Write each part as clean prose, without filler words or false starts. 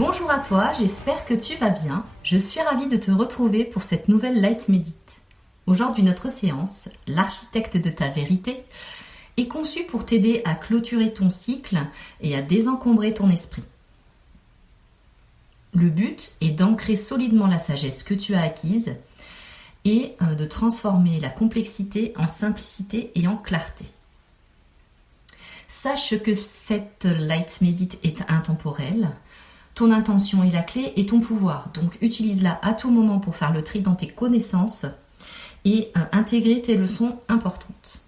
Bonjour à toi, j'espère que tu vas bien. Je suis ravie de te retrouver pour cette nouvelle Light Medit. Aujourd'hui, notre séance, l'architecte de ta vérité, est conçue pour t'aider à clôturer ton cycle et à désencombrer ton esprit. Le but est d'ancrer solidement la sagesse que tu as acquise et de transformer la complexité en simplicité et en clarté. Sache que cette Light Medit est intemporelle. Ton intention est la clé et ton pouvoir. Donc utilise-la à tout moment pour faire le tri dans tes connaissances et intégrer tes leçons importantes.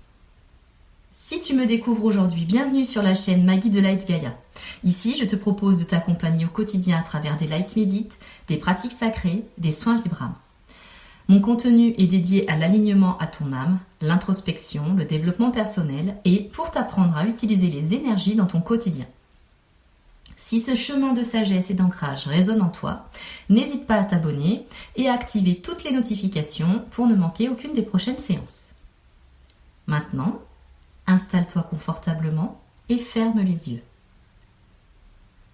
Si tu me découvres aujourd'hui, bienvenue sur la chaîne Maggie de Light Gaia. Ici, je te propose de t'accompagner au quotidien à travers des Light Medit, des pratiques sacrées, des soins Vibram. Mon contenu est dédié à l'alignement à ton âme, l'introspection, le développement personnel et pour t'apprendre à utiliser les énergies dans ton quotidien. Si ce chemin de sagesse et d'ancrage résonne en toi, n'hésite pas à t'abonner et à activer toutes les notifications pour ne manquer aucune des prochaines séances. Maintenant, installe-toi confortablement et ferme les yeux.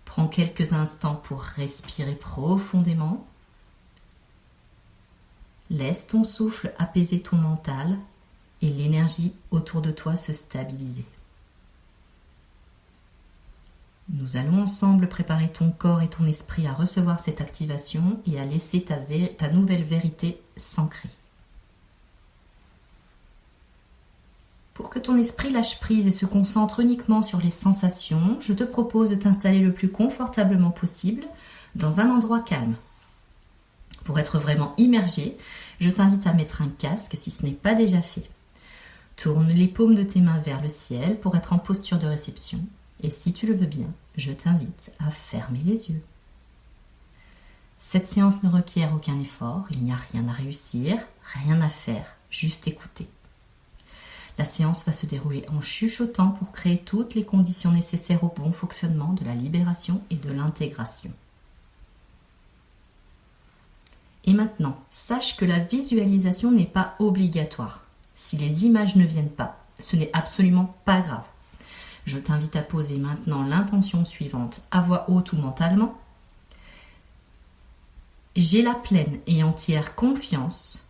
Prends quelques instants pour respirer profondément. Laisse ton souffle apaiser ton mental et l'énergie autour de toi se stabiliser. Nous allons ensemble préparer ton corps et ton esprit à recevoir cette activation et à laisser ta nouvelle vérité s'ancrer. Pour que ton esprit lâche prise et se concentre uniquement sur les sensations, je te propose de t'installer le plus confortablement possible dans un endroit calme. Pour être vraiment immergé, je t'invite à mettre un casque si ce n'est pas déjà fait. Tourne les paumes de tes mains vers le ciel pour être en posture de réception. Et si tu le veux bien, je t'invite à fermer les yeux. Cette séance ne requiert aucun effort, il n'y a rien à réussir, rien à faire, juste écouter. La séance va se dérouler en chuchotant pour créer toutes les conditions nécessaires au bon fonctionnement de la libération et de l'intégration. Et maintenant, sache que la visualisation n'est pas obligatoire. Si les images ne viennent pas, ce n'est absolument pas grave. Je t'invite à poser maintenant l'intention suivante à voix haute ou mentalement. J'ai la pleine et entière confiance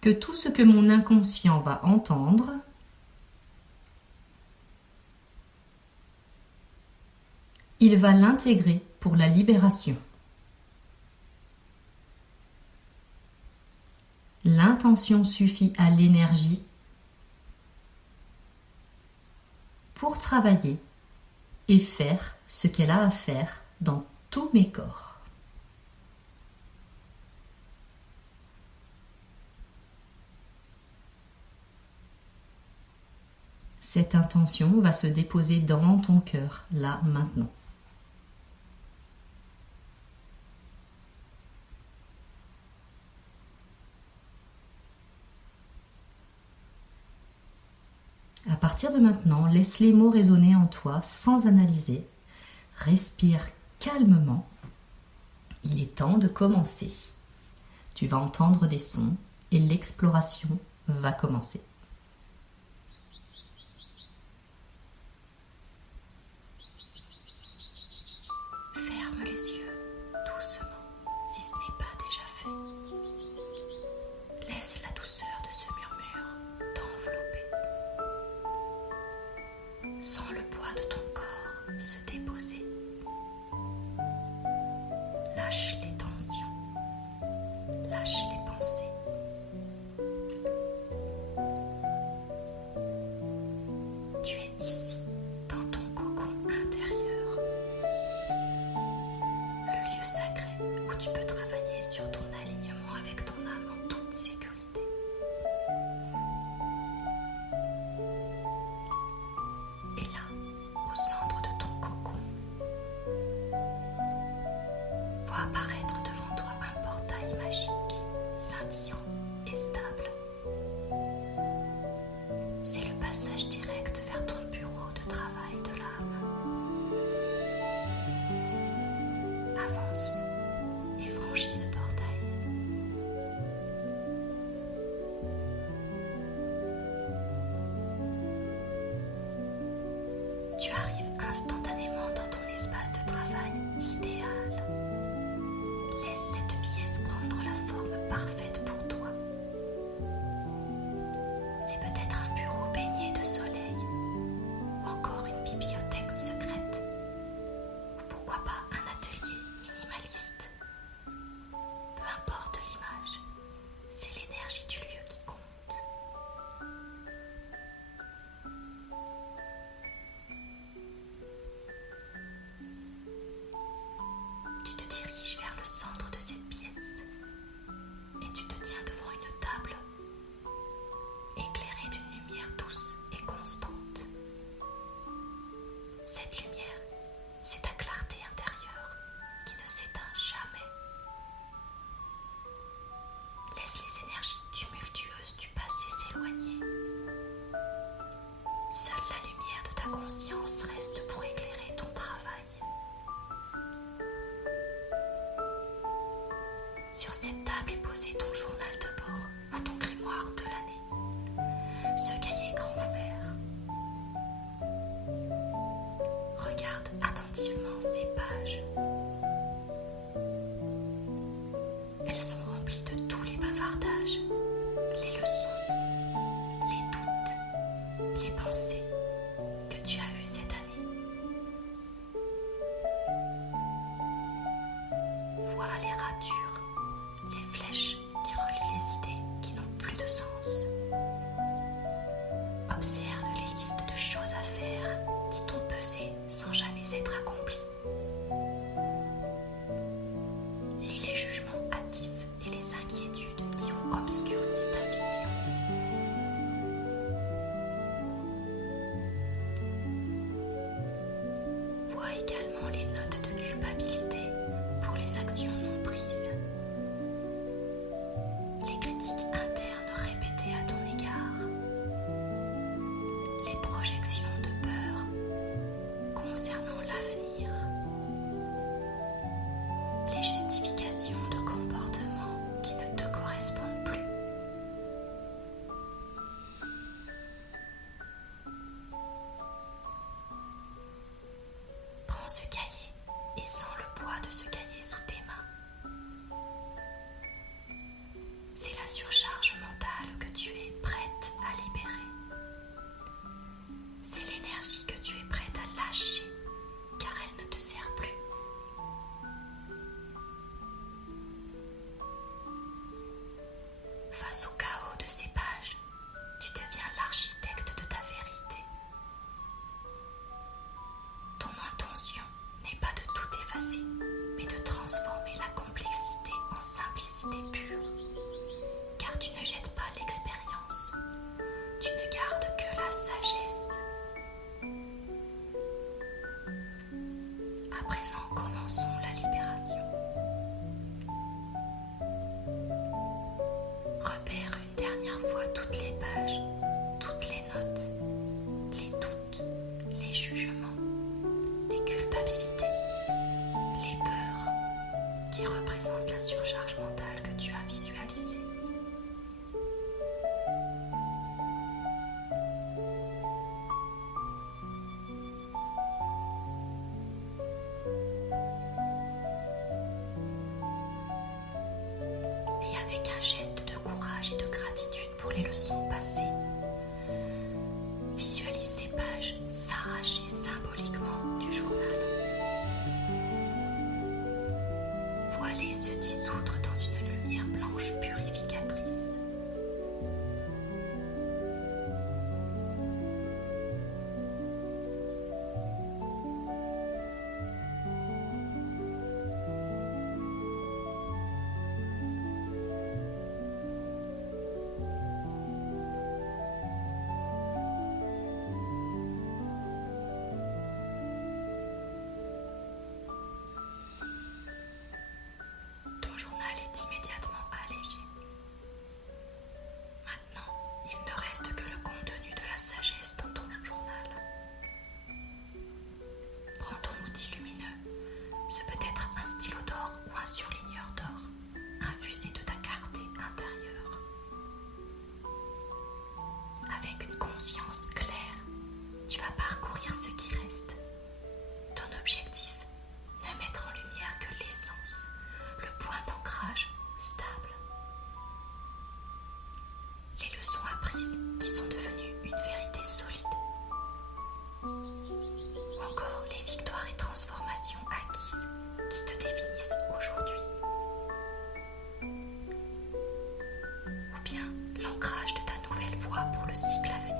que tout ce que mon inconscient va entendre il va l'intégrer pour la libération. L'intention suffit à l'énergie pour travailler et faire ce qu'elle a à faire dans tous mes corps. Cette intention va se déposer dans ton cœur, là, maintenant. À partir de maintenant, laisse les mots résonner en toi sans analyser. Respire calmement. Il est temps de commencer. Tu vas entendre des sons et l'exploration va commencer. Ferme les yeux doucement si ce n'est pas déjà fait. Laisse la douceur de ce murmure t'envelopper. Sens le poids de ton corps se déposer. Lâche les tensions. Lâche les pensées. Tu es ici, dans ton cocon intérieur. Le lieu sacré où tu peux travailler sur ton alignement avec ton âme en toute sécurité. Et là, au centre de ton cocon, vois apparaître devant toi un portail magique. instantanément dans ton espace de travail idéal. Laisse cette pièce prendre la forme parfaite pour toi. C'est peut-être un bureau baigné de soleil, ou encore une bibliothèque secrète, ou pourquoi pas un atelier minimaliste. Peu importe l'image, c'est l'énergie du lieu qui compte. Tu te diriges vers le centre de cette pièce et tu te tiens devant une table éclairée d'une lumière douce et constante. Cette lumière, c'est ta clarté intérieure qui ne s'éteint jamais. Laisse les énergies tumultueuses du passé s'éloigner. Seule la lumière de ta conscience reste pour éclairer ton travail. Sur cette table est posé ton journal de bord ou ton grimoire de l'année. Ce cahier grand ouvert. Regarde attentivement ces pages. Elles sont remplies de tous les bavardages, les leçons, les doutes, les pensées que tu as eues cette année. Vois les ratures, les flèches qui relient les idées qui n'ont plus de sens. Observe les listes de choses à faire qui t'ont pesé sans jamais être accomplies. Lis les jugements hâtifs et les inquiétudes qui ont obscurci ta vision. Vois également les notes de culpabilité pour les actions non prises. Les critiques internes répétées à ton égard. Les projections de peur concernant l'avenir. Les justifications de comportements qui ne te correspondent plus. Prends ce cahier et sens le poids de ce cahier sous tes mains. C'est la surcharge mentale que tu es prête à libérer. C'est l'énergie que tu es prête à lâcher car elle ne te sert plus. Face au chaos de ces pages, tu deviens l'architecte de ta vérité. Ton intention n'est pas de tout effacer, mais de transformer la complexité en simplicité pure. Car tu ne jettes pas l'expérience, tu ne gardes que la sagesse. À présent, commençons la libération. Repère une dernière fois toutes les pages, toutes les notes, les doutes, les jugements, les culpabilités, les peurs qui représentent la surcharge mentale que tu as visualisée. Et avec un geste de courage et de gratitude pour les leçons passées, visualise ces pages s'arracher symboliquement du journal. Vois-les se dissoudre dans une lumière blanche purificatrice. bien l'ancrage de ta nouvelle voie pour le cycle à venir.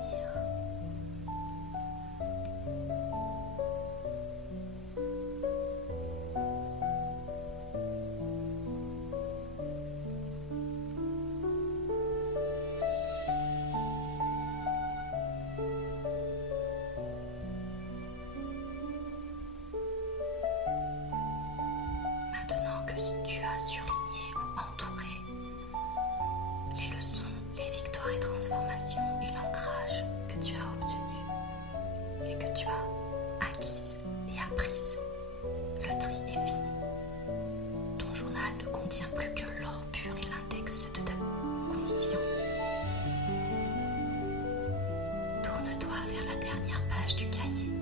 Maintenant que tu as surligné ou entouré les leçons, les victoires et transformations et l'ancrage que tu as obtenu et que tu as acquise et apprise, le tri est fini. Ton journal ne contient plus que l'or pur et l'index de ta conscience. Tourne-toi vers la dernière page du cahier.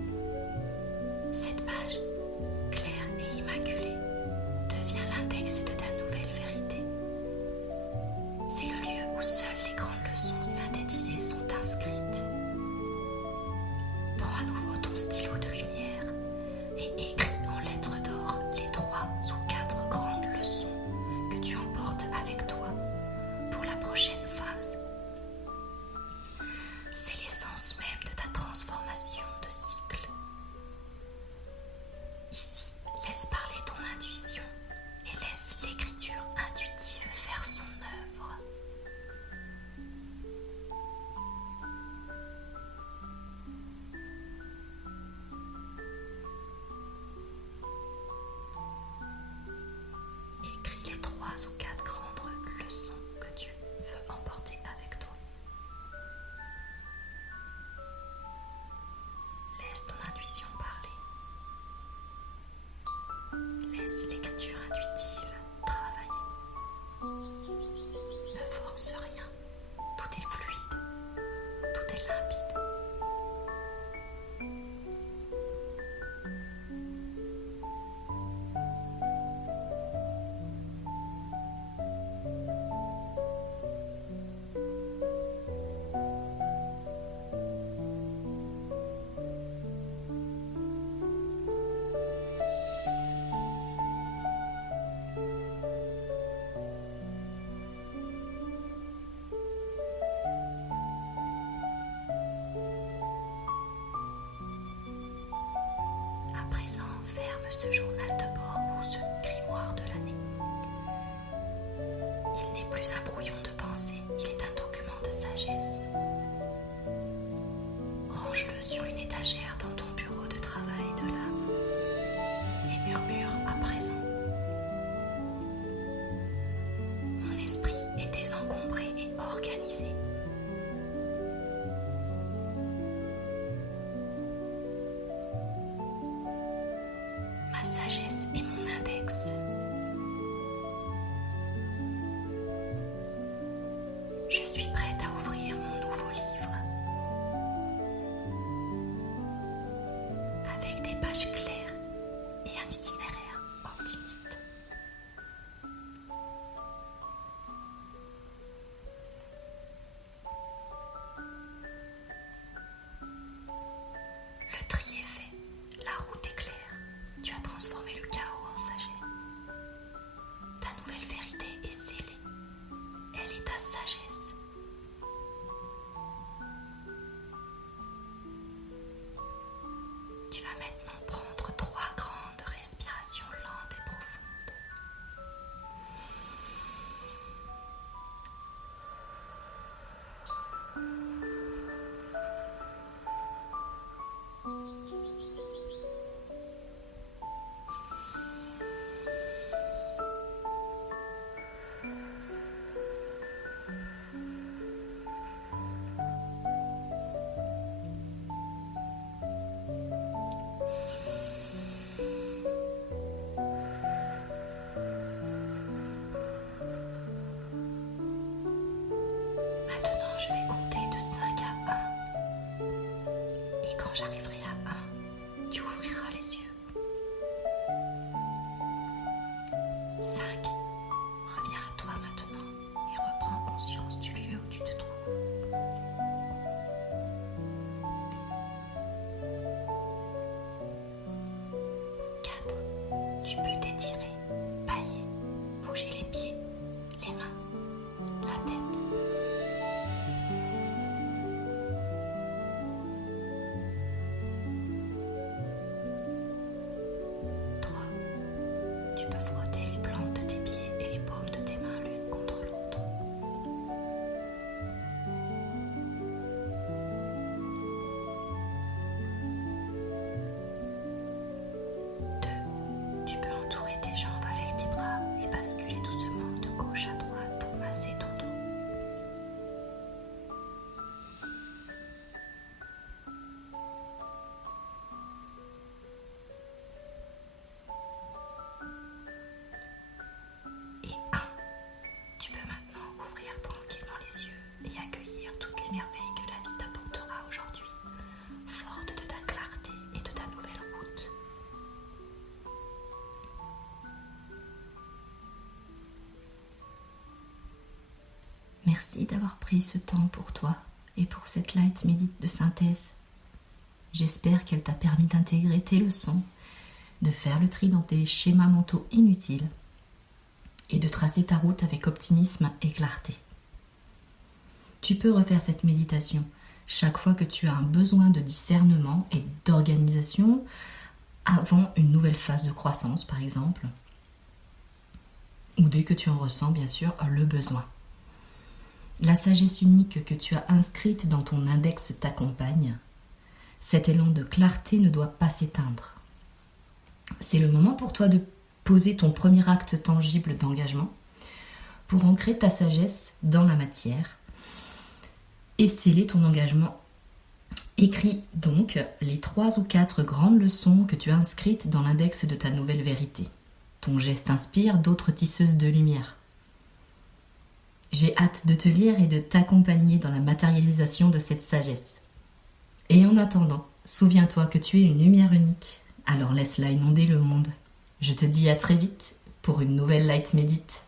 Cette page, claire et immaculée, devient l'index de ta nouvelle vérité. C'est le lieu où seules les grandes leçons synthétisées sont inscrites. Prends à nouveau ton stylo de lumière et écris en lettres d'or les 3 ou 4 grandes leçons que tu emportes avec toi pour la prochaine phase. C'est l'essence même de ta transformation de cycle. Ici, laisse parler ton intuition et laisse l'écriture intuitive faire son œuvre. Écris les 3 ou 4 grandes leçons que tu veux emporter avec toi. Laisse ton intuition parler. Laisse l'écriture intuitive travailler. Ne force rien. Tout est fluide. Tout est limpide. À présent, ferme ce journal de bord ou ce grimoire de l'année. Il n'est plus un brouillon de pensée, il est un document de sagesse. Range-le sur une étagère dans ton bureau de travail de l'âme et murmure à présent. Mon esprit est désencombré et organisé. Ma sagesse est mon index. Je suis prête à ouvrir mon nouveau livre avec des pages claires et un itinéraire optimiste. Le tri est fait, la route est claire. Tu as transformé le chaos en sagesse. Ta nouvelle vérité est scellée. Elle est ta sagesse. Tu vas maintenant prendre 3 grandes respirations lentes et profondes. Maintenant, je vais compter de 5 à 1. Et quand j'arriverai à 1, tu ouvriras les yeux. 5. Reviens à toi maintenant et reprends conscience du lieu où tu te trouves. 4. Tu peux t'étirer, bâiller, bouger les pieds, les mains, la tête. Merci d'avoir pris ce temps pour toi et pour cette light médite de synthèse. J'espère qu'elle t'a permis d'intégrer tes leçons, de faire le tri dans tes schémas mentaux inutiles et de tracer ta route avec optimisme et clarté. Tu peux refaire cette méditation chaque fois que tu as un besoin de discernement et d'organisation avant une nouvelle phase de croissance, par exemple, ou dès que tu en ressens, bien sûr, le besoin. La sagesse unique que tu as inscrite dans ton index t'accompagne. Cet élan de clarté ne doit pas s'éteindre. C'est le moment pour toi de poser ton premier acte tangible d'engagement pour ancrer ta sagesse dans la matière et sceller ton engagement. Écris donc les 3 ou 4 grandes leçons que tu as inscrites dans l'index de ta nouvelle vérité. Ton geste inspire d'autres tisseuses de lumière. J'ai hâte de te lire et de t'accompagner dans la matérialisation de cette sagesse. Et en attendant, souviens-toi que tu es une lumière unique, alors laisse-la inonder le monde. Je te dis à très vite pour une nouvelle Light Médite.